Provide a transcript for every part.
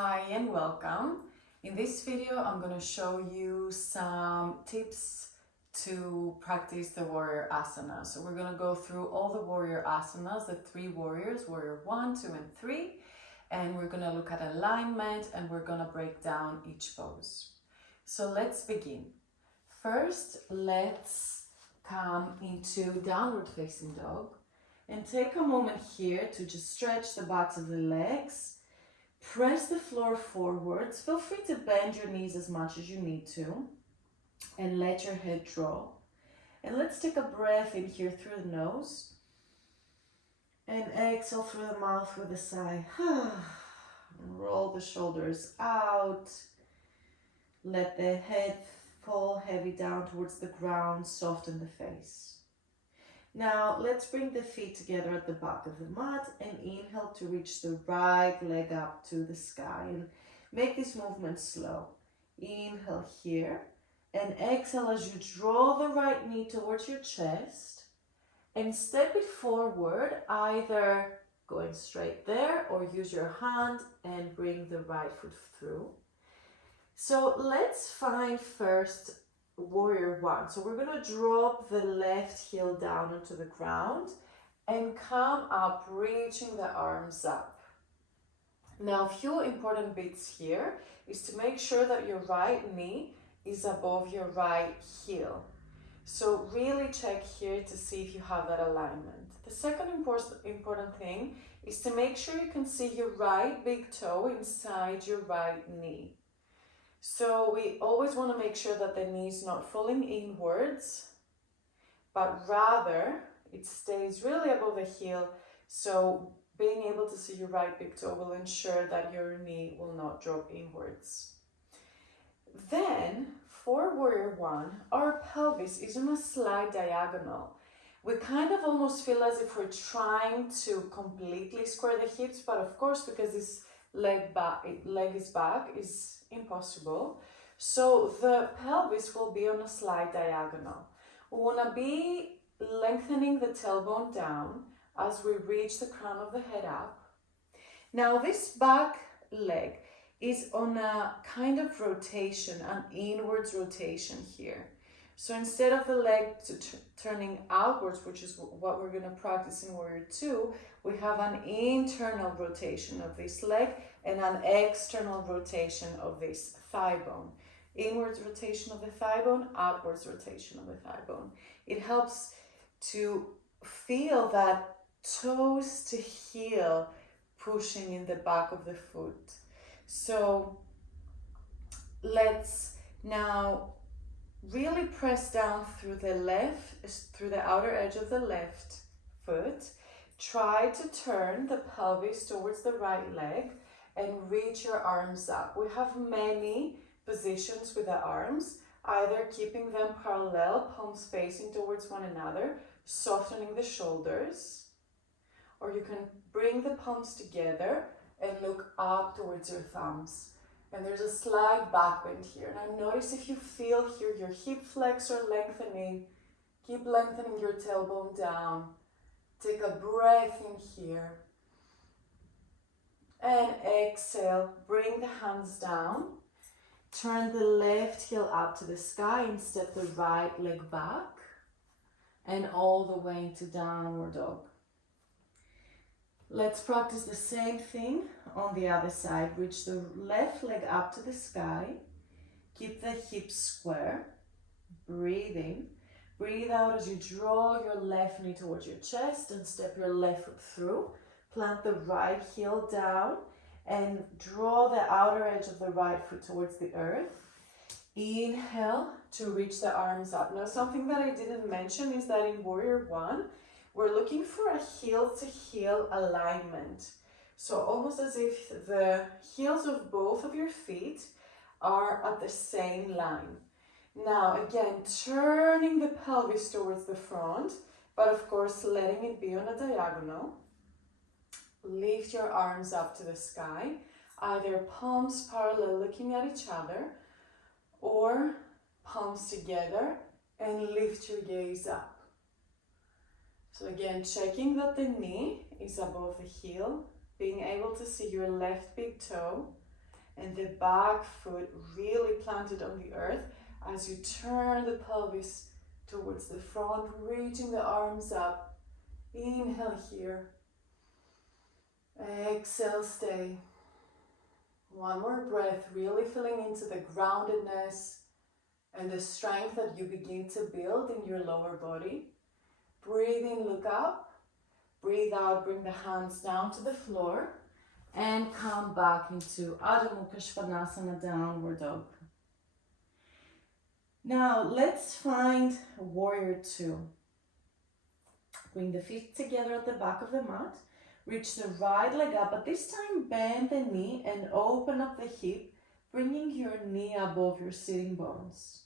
Hi and welcome. In this video, I'm going to show you some tips to practice the warrior asana. So we're going to go through all the warrior asanas, the three warriors, warrior 1, 2, and 3. And we're going to look at alignment and we're going to break down each pose. So let's begin. First, let's come into downward facing dog and take a moment here to just stretch the backs of the legs. Press the floor forwards. Feel free to bend your knees as much as you need to and let your head drop. And let's take a breath in here through the nose and exhale through the mouth with a sigh. Roll the shoulders out. Let the head fall heavy down towards the ground. Soften the face. Now let's bring the feet together at the back of the mat and inhale to reach the right leg up to the sky and make this movement slow. Inhale here and exhale as you draw the right knee towards your chest and step it forward, either going straight there or use your hand and bring the right foot through. So let's find first warrior 1. So we're going to drop the left heel down onto the ground and come up, reaching the arms up. Now, a few important bits here is to make sure that your right knee is above your right heel. So really check here to see if you have that alignment. The second important thing is to make sure you can see your right big toe inside your right knee. So we always want to make sure that the knee is not falling inwards, but rather it stays really above the heel. So being able to see your right big toe will ensure that your knee will not drop inwards. Then for warrior 1, our pelvis is on a slight diagonal. We kind of almost feel as if we're trying to completely square the hips, but of course, because this leg is back, is impossible. So the pelvis will be on a slight diagonal. We want to be lengthening the tailbone down as we reach the crown of the head up. Now this back leg is on a kind of rotation, an inwards rotation here. So instead of the leg turning outwards, which is what we're going to practice in warrior 2, we have an internal rotation of this leg and an external rotation of this thigh bone. Inwards rotation of the thigh bone, outwards rotation of the thigh bone. It helps to feel that toes to heel pushing in the back of the foot. So let's now really press down through the outer edge of the left foot. Try to turn the pelvis towards the right leg and reach your arms up. We have many positions with the arms, either keeping them parallel, palms facing towards one another, softening the shoulders, or you can bring the palms together and look up towards your thumbs. And there's a slight back bend here. Now notice if you feel here your hip flexor lengthening, keep lengthening your tailbone down. Take a breath in here. And exhale, bring the hands down. Turn the left heel up to the sky and step the right leg back. And all the way into downward dog. Let's practice the same thing on the other side. Reach the left leg up to the sky. Keep the hips square. Breathe in. Breathe out as you draw your left knee towards your chest and step your left foot through. Plant the right heel down and draw the outer edge of the right foot towards the earth. Inhale to reach the arms up. Now, something that I didn't mention is that in warrior 1, we're looking for a heel to heel alignment. So almost as if the heels of both of your feet are at the same line. Now, again, turning the pelvis towards the front, but of course, letting it be on a diagonal. Lift your arms up to the sky, either palms parallel looking at each other, or palms together, and lift your gaze up. So again, checking that the knee is above the heel, being able to see your left big toe, and the back foot really planted on the earth as you turn the pelvis towards the front, reaching the arms up. Inhale here. Exhale, stay. One more breath, really feeling into the groundedness and the strength that you begin to build in your lower body. Breathe in, look up. Breathe out, bring the hands down to the floor and come back into Adho Mukha Svanasana, downward dog. Now let's find warrior two. Bring the feet together at the back of the mat. Reach the right leg up, but this time bend the knee and open up the hip, bringing your knee above your sitting bones.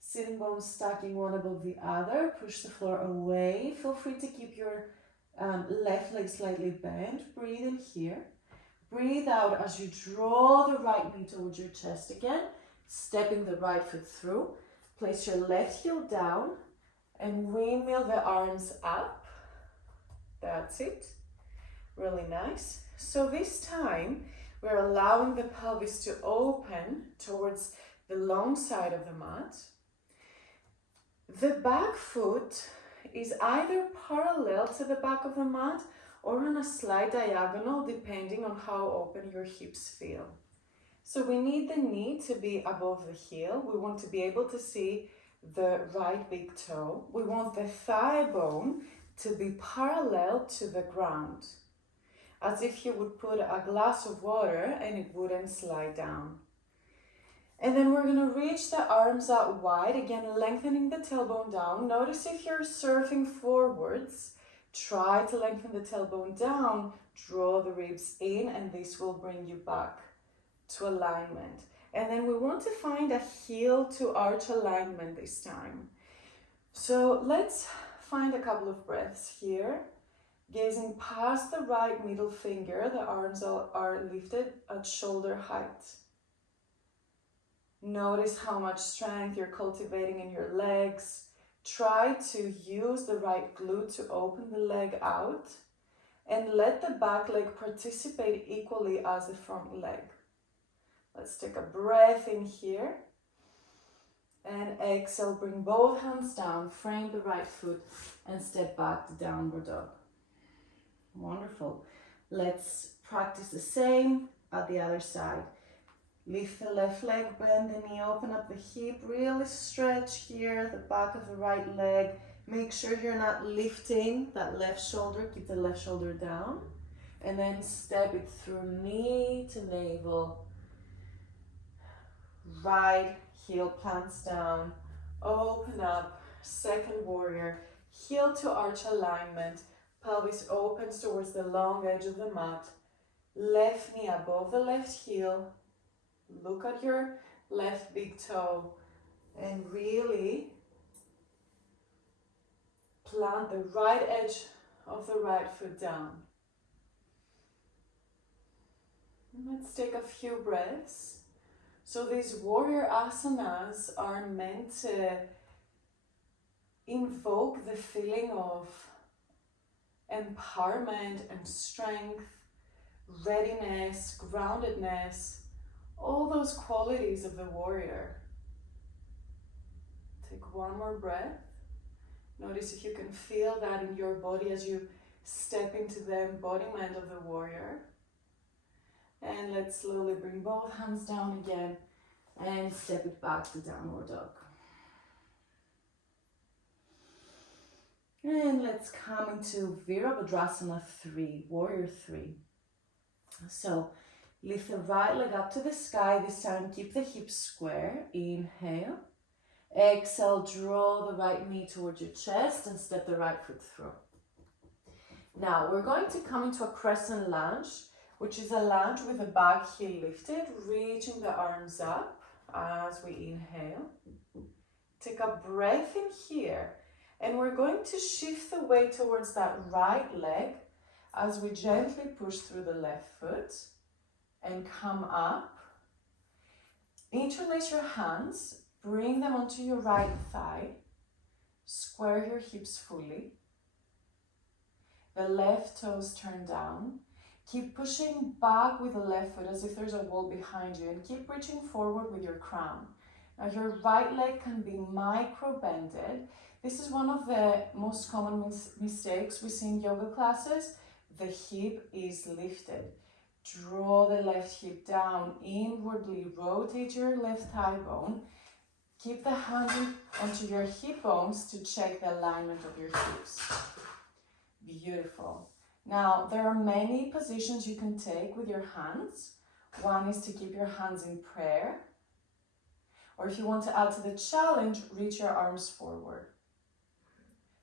Sitting bones stacking one above the other. Push the floor away. Feel free to keep your left leg slightly bent. Breathe in here. Breathe out as you draw the right knee towards your chest again. Stepping the right foot through. Place your left heel down and windmill the arms up. That's it. Really nice. So this time we're allowing the pelvis to open towards the long side of the mat. The back foot is either parallel to the back of the mat or on a slight diagonal, depending on how open your hips feel. So we need the knee to be above the heel. We want to be able to see the right big toe. We want the thigh bone to be parallel to the ground, as if you would put a glass of water and it wouldn't slide down. And then we're going to reach the arms out wide, again lengthening the tailbone down. Notice if you're surfing forwards, try to lengthen the tailbone down, draw the ribs in, and this will bring you back to alignment. And then we want to find a heel to arch alignment this time. So let's find a couple of breaths here. Gazing past the right middle finger, the arms are lifted at shoulder height. Notice how much strength you're cultivating in your legs. Try to use the right glute to open the leg out and let the back leg participate equally as the front leg. Let's take a breath in here and exhale. Bring both hands down, frame the right foot and step back to downward dog. Wonderful. Let's practice the same at the other side. Lift the left leg, bend the knee, open up the hip, really stretch here, the back of the right leg. Make sure you're not lifting that left shoulder, keep the left shoulder down. And then step it through knee to navel. Right heel plants down, open up, second warrior, heel to arch alignment. Pelvis opens towards the long edge of the mat. Left knee above the left heel. Look at your left big toe and really plant the right edge of the right foot down. Let's take a few breaths. So these warrior asanas are meant to invoke the feeling of empowerment and strength, readiness, groundedness, all those qualities of the warrior. Take one more breath. Notice if you can feel that in your body as you step into the embodiment of the warrior. And let's slowly bring both hands down again and step it back to downward dog. And let's come into Virabadhrasana 3, warrior 3. So lift the right leg up to the sky. This time keep the hips square. Inhale. Exhale, draw the right knee towards your chest and step the right foot through. Now we're going to come into a crescent lunge, which is a lunge with the back heel lifted, reaching the arms up as we inhale. Take a breath in here, and we're going to shift the weight towards that right leg as we gently push through the left foot and come up. Interlace your hands, bring them onto your right thigh, square your hips fully. The left toes turn down. Keep pushing back with the left foot as if there's a wall behind you, and keep reaching forward with your crown. Now your right leg can be micro bended. This is one of the most common mistakes we see in yoga classes. The hip is lifted. Draw the left hip down, inwardly rotate your left thigh bone. Keep the hand onto your hip bones to check the alignment of your hips. Beautiful. Now, there are many positions you can take with your hands. One is to keep your hands in prayer. Or if you want to add to the challenge, reach your arms forward.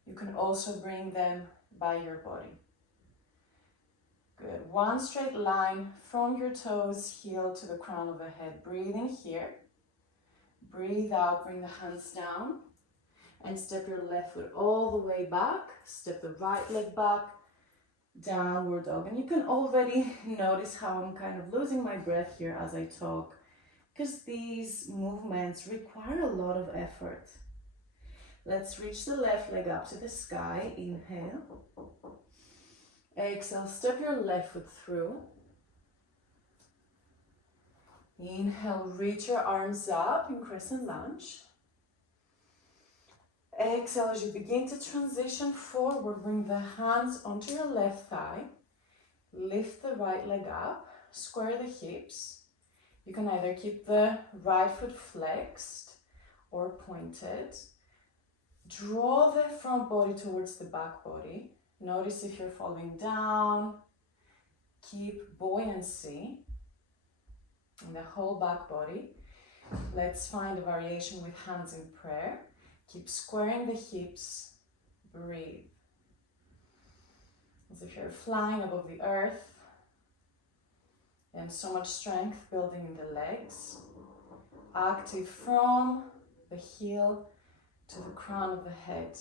You can also bring them by your body. Good. One straight line from your toes, heel to the crown of the head. Breathe in here. Breathe out, bring the hands down. And step your left foot all the way back. Step the right leg back. Downward dog. And you can already notice how I'm kind of losing my breath here as I talk, because these movements require a lot of effort. Let's reach the left leg up to the sky. Inhale. Exhale, step your left foot through. Inhale, reach your arms up in Crescent Lunge. Exhale, as you begin to transition forward, bring the hands onto your left thigh. Lift the right leg up, square the hips. You can either keep the right foot flexed or pointed. Draw the front body towards the back body. Notice if you're falling down. Keep buoyancy in the whole back body. Let's find a variation with hands in prayer. Keep squaring the hips. Breathe. As if you're flying above the earth. And so much strength building in the legs. Active from the heel to the crown of the head.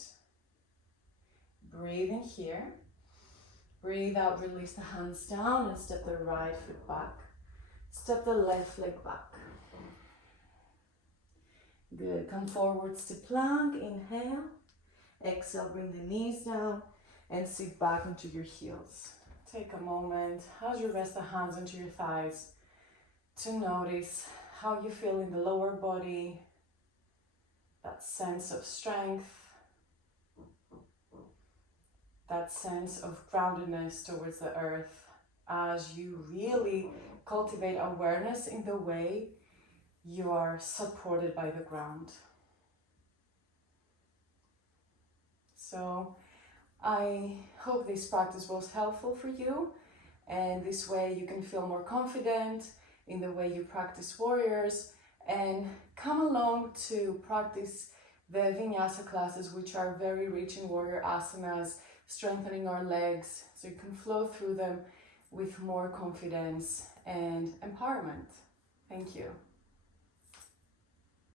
Breathe in here. Breathe out, release the hands down and step the right foot back. Step the left leg back. Good, come forwards to plank, inhale. Exhale, bring the knees down and sit back into your heels. Take a moment as you rest the hands onto your thighs to notice how you feel in the lower body, that sense of strength, that sense of groundedness towards the earth as you really cultivate awareness in the way you are supported by the ground. So I hope this practice was helpful for you, and this way you can feel more confident in the way you practice warriors and come along to practice the vinyasa classes, which are very rich in warrior asanas, strengthening our legs so you can flow through them with more confidence and empowerment. Thank you.